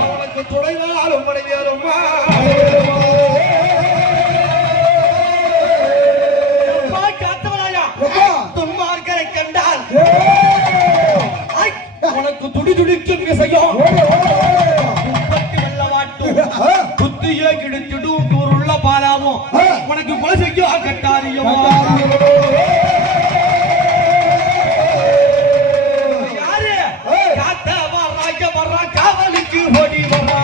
அவனுக்கு துணைவாலும் மனைவியாருமா துன்மார்க்கரை கண்டால் உனக்கு துடி துடிக்கும் விஷயம் புத்தியே கிழிச்சிடும் தூருள்ள பாலாவும் உனக்கு கொலை செய்ய கட்டாரியம் யாரு காத்த வர்றா காவலுக்கு ஓடி வர்றா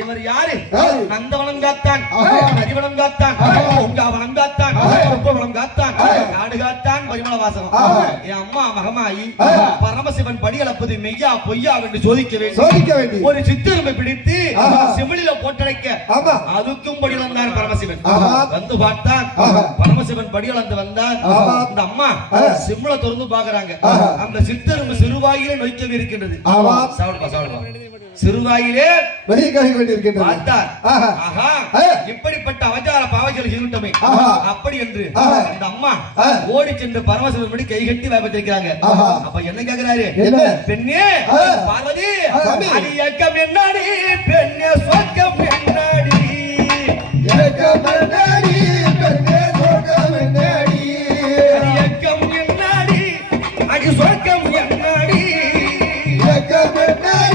இவர் யாரு? நந்தவனம் காத்தான், நதிவனம் காத்தான், பூங்காவனம் காத்தான், குப்பவனம் காத்தான், நாடு காத்தான், பரிமள வாசகம். என் அம்மா மகமாயி பரமசிவன் படியளப்பது மெய்யா பொய்யா என்று சோதிக்க வேண்டும். ஒரு சித்தருமை பிடித்து செவிலில போட்டடைக்க அதுக்கும் படியளந்தான் பரமசிவன். வந்து பார்த்தான், பரமசிவன் படியளந்து வந்தார். இந்த அம்மா சிம்மள திறந்து பாக்குறாங்க. அந்த சித்தருமை சிறுவாயிலே நொய்க்கவே இருக்கின்றது. சிறுவாயிலே இப்படிப்பட்ட அவதார பாவங்களை செய்துட்டோமே அப்படி என்று இந்த அம்மா ஓடி சென்று பரமசிவன் படி கை கட்டி வைத்திருக்கிறாங்க. அப்ப என்ன கேக்குறாரு? பெண்ணே பார்வதி, இயக்கம் என்னாடி பெண்ணே சொர்க்கம் என்னாடி, இயக்கம் என்னாடி பெண்ணே சொர்க்கம் என்னாடி, இயக்கம் என்னாடி அடி சொர்க்கம் என்னாடி, இயக்கம் என்னாடி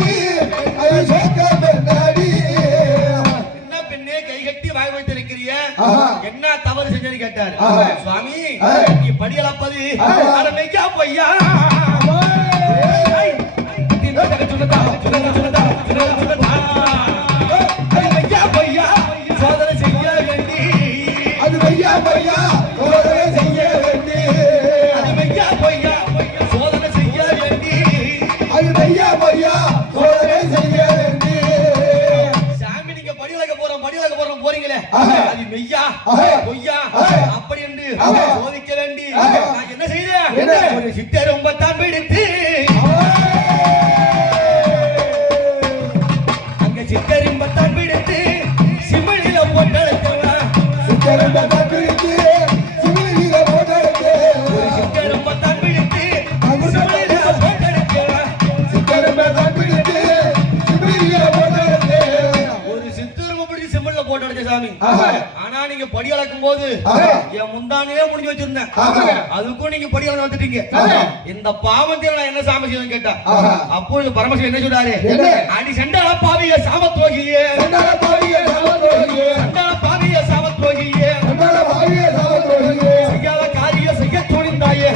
என்ன தவறு செஞ்சு கேட்டாரு. சுவாமி நீ படியளப்பது மெய்யா பொய்யா? சோதனை செய்ய வேண்டி, அது மெய்யா பொய்யா சோதனை செய்ய வேண்டி, அது மெய்யா பொய்யா சோதனை செய்ய வேண்டி, அது மெய்யா பொய்யா சோதனை செய்ய வேண்டி. சாமி நீங்க படியளக்க போறோம் போறீங்களே, அது மெய்யா பொய்யா அப்படி என்று சோதிக்க வேண்டி நான் என்ன செய்தேன்? ஒரு சித்தரும் பத்தான் பிடித்து அங்க சித்தரும் பத்தான் பிடித்து சிமிழில போட்டழைத்தவா, சித்தரும் பத்தான் பிடித்து சிமிழில போட்டழைத்தே, ஒரு சித்தரும் பத்தான் பிடித்து சிமிழில போட்டழைத்தவா, சித்தரும் பத்தான் பிடித்து சிமிழில போட்டழைத்தே, ஒரு சித்தரும் பிடித்து சிமிழில போட்டழைத்தே சாமி. ஆனா நீங்க படி அளக்கும் போது என் முந்தானே முடிஞ்சு வச்சிருந்தேன், அதுக்கும் நீங்க படி அளந்து வந்துட்டீங்க. இந்த பாவத்தை நான் என்ன சாமி செய்யணும் கேட்டா, அப்பொழுது பரமசிவன் என்ன சொல்றாரு? அடி சண்டாள பாவிய சாமத்ரோகியே, சண்டாள பாவிய சாமத்ரோகியே, சண்டாள பாவிய சாமத்ரோகியே, சண்டாள பாவிய சாமத்ரோகியே, செய்யாத காரியம் செய்ய துணிந்தாயே,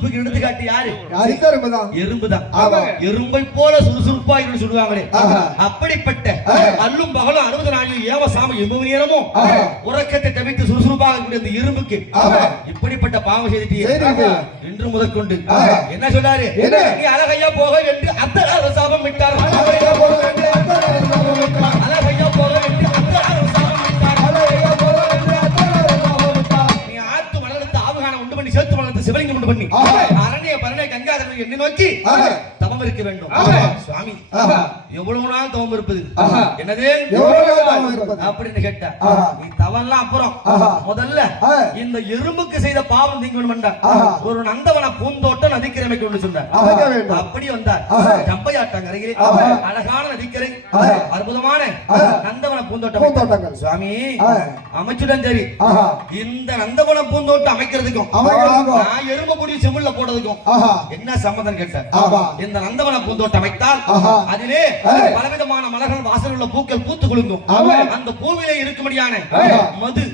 சுறுசுறுப்புக்கு எடுத்துக்காட்டு யாரு? எறும்புதான். எறும்பை போல சுறுசுறுப்பா இருந்து சொல்லுவாங்களே, அப்படிப்பட்ட அல்லும் பகலும் 60 நாளில் ஏவசாம எவ்வளவு நேரமும் உறக்கத்தை தவிர்த்து சுறுசுறுப்பாக இருக்கக்கூடிய இந்த எறும்புக்கு இப்படிப்பட்ட பாவம் செய்துட்டீங்க என்று முதற்கொண்டு என்ன சொன்னாரு? நீ அழகையா போக என்று அத்தகார சாபம் விட்டார். அழகையா போக என்று அத்தகார சாபம் விட்டார். நீ ஆத்து மணலத்து ஆவுகான உண்டு பண்ணி சேர்த்து மணலத்து சிவலிங்கம் உண்டு பண்ணி அரண்ய பரணை கங்காதரன் என்னை நோக்கி தவம் இருக்க வேண்டும். சுவாமி எவ்வளவு நாள் தவம் இருப்பது? என்னது அப்படின்னு கேட்ட நீ தவம்லாம் அப்புறம் முதல்ல இந்த எறும்புக்கு செய்த பாவம் நீங்கணும். ஒரு நந்தவன பூந்தோட்டம் நதிக்கரைமைக்கு ஒன்று சொன்னார். அப்படி வந்தார் கம்பையாட்டங்கரையில் அழகான நதிக்கரை, அற்புதமான நந்தவன பூந்தோட்டம். சுவாமி அமைச்சுடன் சரி, இந்த நந்தவன பூந்தோட்டம் அமைக்கிறதுக்கும் நான் எறும்பு பொடி செம்முள்ள போடுறதுக்கும் என்ன சம்மதம் கேட்டார். இந்த நந்தவன பூந்தோட்டம் அமைத்தால் அதிலே பலவிதமான மலர்கள் வாசல் உள்ள பூக்கள் பூத்து குலுங்கும். அந்த பூவிலே இருக்கும்படியான மது,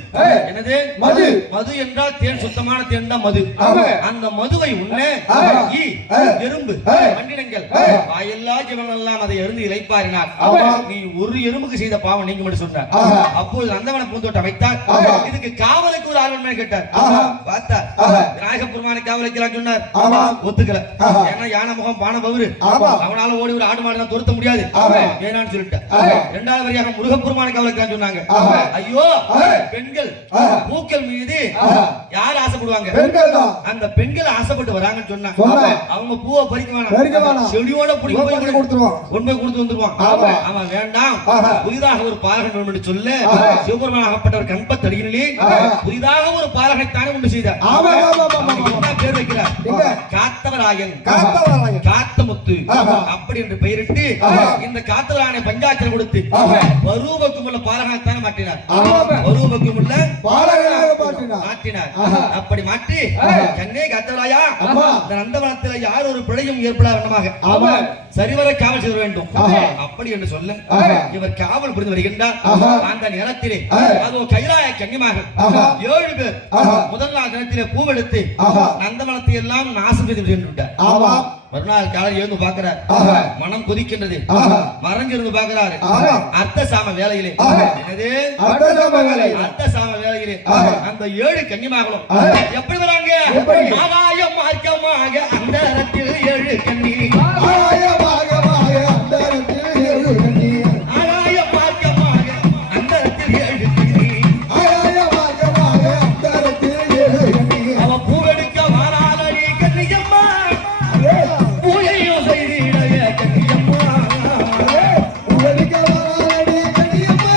என்னது மது? மது என்றால் தேன், சுத்தமான தேன் தான் மது. அந்த மதுவை உண்ண எறும்பு மண்டினங்கள் வாயெல்லா ஜீவன்கள் எல்லாம் அதை எறுந்து இளைப்பாரினார். நீ ஒரு எறும்புக்கு செய்த பாவம் நீங்க மட்டும் சொன்னார். அப்போது நந்தவன பூந்தோட்டம் அமைத்தார். இதுக்கு காவலுக்கு ஒரு ஆர்வமே கேட்டார். பார்த்தா விநாயக பெருமானை காவலுக்கு சொன்னார். ஒத்துக்கல. ஏன்னா யானை முகம் பான பவுரு, அவனால ஓடி ஒரு ஆடு மாடு துரத்த முடியாது, வேணான்னு சொல்லிட்டு. இரண்டாவது வரியாக முருகப்பெருமானை காவலுக்கு சொன்னாங்க. ஐயோ பெண்கள் பூக்கள் மீது யார் ஆசைப்படுவாங்க? அந்த பெண்கள் ஆசைப்பட்டு வராங்கன்னு சொன்னா அவங்க பூவை பறிக்க வேணாம், செடியோட பிடிக்க போய் கொடுத்து வந்துருவான். அவன் வேண்டாம், புதிதாக ஒரு பாலகன் வேண்டும் என்று சொல்ல சிவபெருமானாகப்பட்டவர் கண்பத்தடியிலே புதிதாக ஒரு பாலகனைத்தானே உண்டு செய்தார். பேர் வைக்கிறார் காத்தவராயன், காத்தமுத்து அப்படி என்று பெயரிட்டு இந்த காத்தவராயனை பஞ்சாட்சரம் கொடுத்து பருவபக்கும் உள்ள பாலகனைத்தானே மாற்றினார். பருவபக்கும் உள்ள மாற்றினார். அப்படி மாற்றி கண்ணே காத்தவராயா, இந்த நந்தவனத்தில் யார் ஒரு பிழையும் ஏற்படாத சரிவர காவல் செய்ய வேண்டும் அப்படி என்று சொல்ல இவர் காவல் புரிந்து வருகின்றார். அந்த நேரத்திலே அது கைலாய கன்னிமாக 7 பேர் முதல் நாள் தினத்திலே பூவெடுத்து நந்தவனத்தை எல்லாம் நாசம் செய்து விட்டார். மறுநாள் காலையில் எழுந்து பார்க்கிறார், மனம் கொதிக்கின்றது. மறைஞ்சிருந்து பார்க்கிறாரு அர்த்த சாம வேலையிலே, அர்த்த சாம வேலையிலே அந்த 7 கன்னிமார்களும் எப்படி வராங்க? ஆகாய மார்க்கமாக அந்த இடத்தில் 7 கன்னி, ஆகாய மார்க்கமாக அந்த இடத்தில் 7 கன்னி, ஆகாய மார்க்கமாக அந்த இடத்தில் 7 கன்னி, ஆகாய மார்க்கமாக அந்த இடத்தில் 7 கன்னி. அவ பூவெடுக்க வாராளி கன்னியம்மா, பூயையும் செய்திடைய கன்னியம்மா, பூவெடுக்க வாராளி கன்னியம்மா,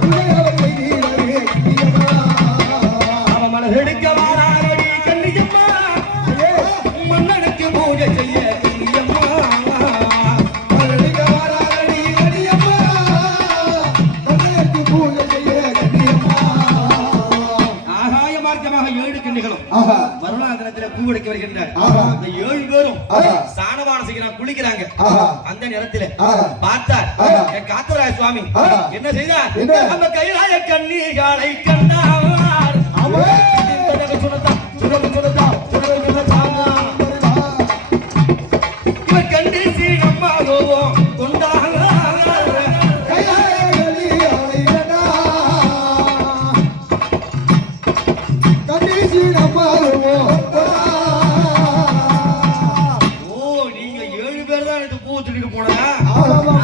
பூயையும் செய்திடைய கன்னியம்மா. அவ மனதெடுக்க வாராளி கன்னியம்மா, மன்னனுக்கு பூஜை செய்ய கன்னியம்மா, மனதெடுக்க வாராளி கன்னியம்மா, மன்னனுக்கு பூஜை செய்ய கன்னியம்மா. ஆகாய மார்க்கமாக 7 கன்னிகளும் மறுநாள் தினத்தில் பூவெடுக்க வருகின்றனர். அந்த 7 பேரும் சாணவானம் செய்கிறாங்க, குளிக்கிறாங்க. அந்த நேரத்தில் பார்த்தார் என் காத்தவராய சுவாமி என்ன செய்தார்? நம்ம கைலாய கன்னிகளை கண்டார். இவர் கண்டி சீனமாகவும் கொண்டாங்க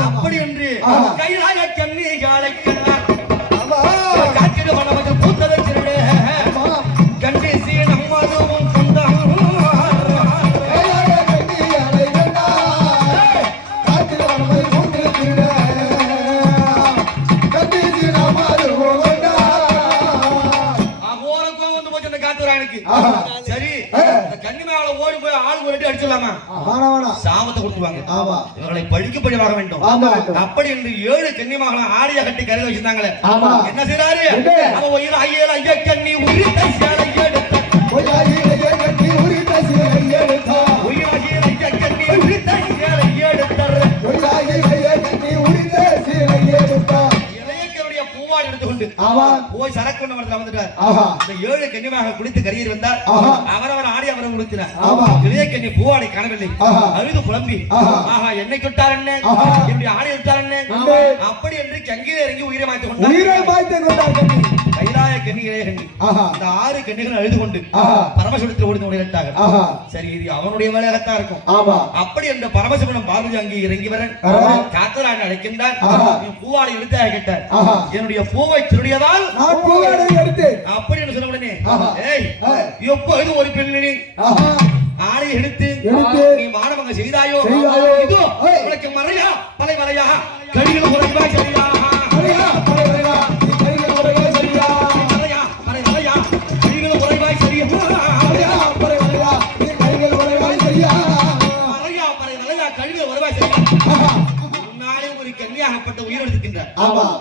அப்படி என்று கைலாய கன்னிகளை கண்டார். காற்றிட மனமதில் பூத்ததை திருடு கண்டி சீனம் அதுவும் கொண்டார். அகோரக்கும் வந்து போச்சு அந்த காத்துராயனுக்கு. சரி கன்னிமாவளை ஓடி போய் ஆள் ஒரு அடிச்சிடலாமா? சாபத்தை கொடுத்துருவாங்க, இவர்களை பழிக்கு பழிவாக வேண்டும். அப்படி என்று 7 கன்னிமாகளை ஆடிய கட்டி கரையில வச்சிருந்தாங்களே, என்ன செய்யறாரு? அவன் உயிராகியல ஐய கன்னி உயிர்த்த சேலை எடுத்த, உயிராகியல ஐய கன்னி உயிர்த்த சேலை எடுத்த, உயிராகியல ஐய கன்னி உயிர்த்த சேலை எடுத்த, உயிராகியல ஐய கன்னி உயிர்த்த சேலை எடுத்த. இளையக்கருடைய பூவால் எடுத்து உண்டு போய் சரக்கு கொண்டு மரத்துல வந்துட்டார் இந்த 7 கன்னிமாக குளித்து கரையில் வந்தார் அவரவர் ஆடி அவரை குளித்தினார் இளைய கன்னி பூவாடை காணவில்லை அழுது புலம்பி ஆஹா என்னை தொட்டார் என்ன என்னுடைய ஆடை விட்டார் என்ன அப்படி என்று கங்கையில இறங்கி உயிரை மாய்த்து கொண்டார் கைலாய கன்னி இளைய கன்னி இந்த 6 கன்னிகள் அழுது கொண்டு பரமசிவத்தில் ஓடி நுழையிட்டாங்க சரி இது அவனுடைய வேலையாகத்தான் இருக்கும் அப்படி என்ற பரமசிவனும் பார்வதி அங்கே இறங்கி வர காத்தரான் அழைக்கின்றார் பூவாடை எடுத்தாக கேட்டார் என்னுடைய பூவை திருடியதால் அப்படி என்று சொன்ன உடனே எப்போது ஒரு பெண்ணி ஆடை எடுத்து நீ மாணவங்க செய்தாயோ இதோ உனக்கு மறையா பலை மறையா கடிகள் உரைவா சரியா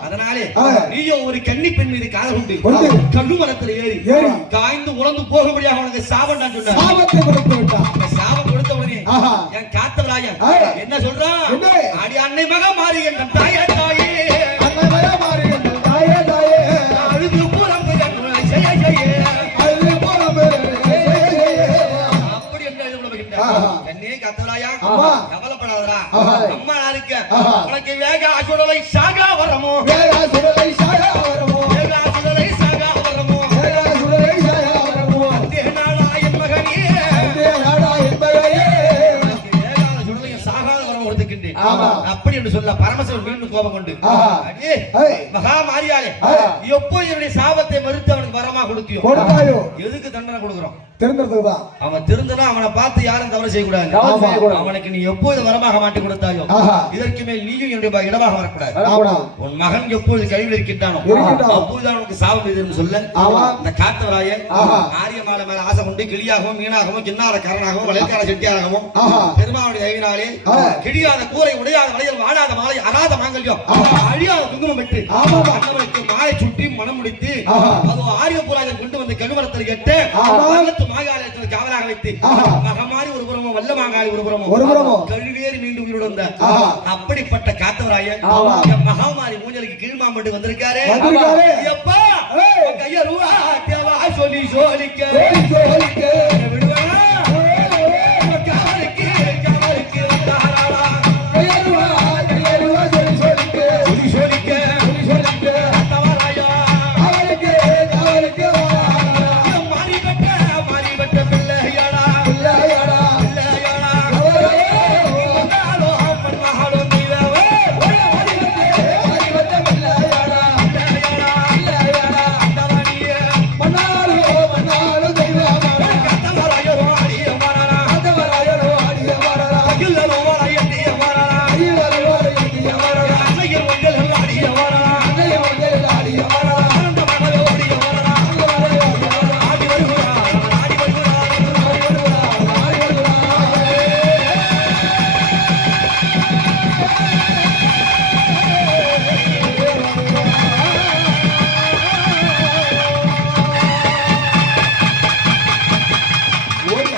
அதனாலே நீயோ ஒரு கன்னி பெண் மீது காதல் உண்டு கண்ணு மரத்தில் ஏறி காய்ந்து உழந்து போகும்படியாக உனக்கு சாபம் தான் சொன்னார் சாபம் கொடுத்த உடனே என் காத்தவராயன் என்ன சொல்றான் அடி அன்னை மக மாறி என்ற தாயே தாயே அழுது புறம்பு அப்படி என்று கண்ணே காத்தவராயா கவலைப்படாதரா அம்மா இருக்க உனக்கு வேக அசுரலை சாகா வரமோ வேக சுடலை சாகா வரமோ வேக சுடலை சாகா வரமோ வேக சுடலை சாகா வரமோ தேனாளா என் மகனே தேனாளா என் மகனே வேக சுடலை சாகா வரமோ கொடுத்துக்கின்றேன் அப்படி என்று சொல்ல பரமசிவன் மீண்டும் கோபம் கொண்டு அடே மகா மாரியாளே எப்போ என்னுடைய சாபத்தை மறுத்து அவனுக்கு வரமா கொடுத்தியோ எதுக்கு தண்டனை கொடுக்கிறோம் திருந்தறதுதான் அவன் திருந்தனா அவனை பார்த்து யாரும் தவறு செய்ய கூடாது அவனுக்கு நீ எப்போது வரமாக மாட்டி கொடுத்தாயோ இதற்கு மேல் நீயும் என்னுடைய இடமாக வரக்கூடாது உன் மகன் எப்போது கழிவில் இருக்கின்றானோ அப்போது அவனுக்கு சாவு இதுன்னு சொல்ல இந்த காத்தவராயன் ஆரியமால மேல ஆசை கொண்டு கிளியாகவும் மீனாகவும் கிண்ணார கரனாகவும் வளைக்கார செட்டியாகவும் பெருமாவுடைய தயவினாலே கிழியாத கூரை உடையாத வளையல் வாடாத மாலை அராத மாங்கல்யம் அழியாத குங்குமம் பெற்று அண்ணவனுக்கு மாலை சுட்டி மனம் முடித்து அது ஆரியபுராஜன் கொண்டு வந்து கழுவரத்தில் எட்டு மாகாளத்தில் காவலாக வைத்து மகமாரி ஒரு புறமும் வல்ல மாகாளி ஒரு புறமும் கழுவேறி மீண்டும் உயிரோடு வந்தார் அப்படிப்பட்ட காத்தவராயன் மகாமாரி மூஞ்சலுக்கு கீழ்மாம்பட்டு வந்திருக்காரு எப்பா கையா ரூவா தேவா சொல்லி சோலிக்க விடுவானா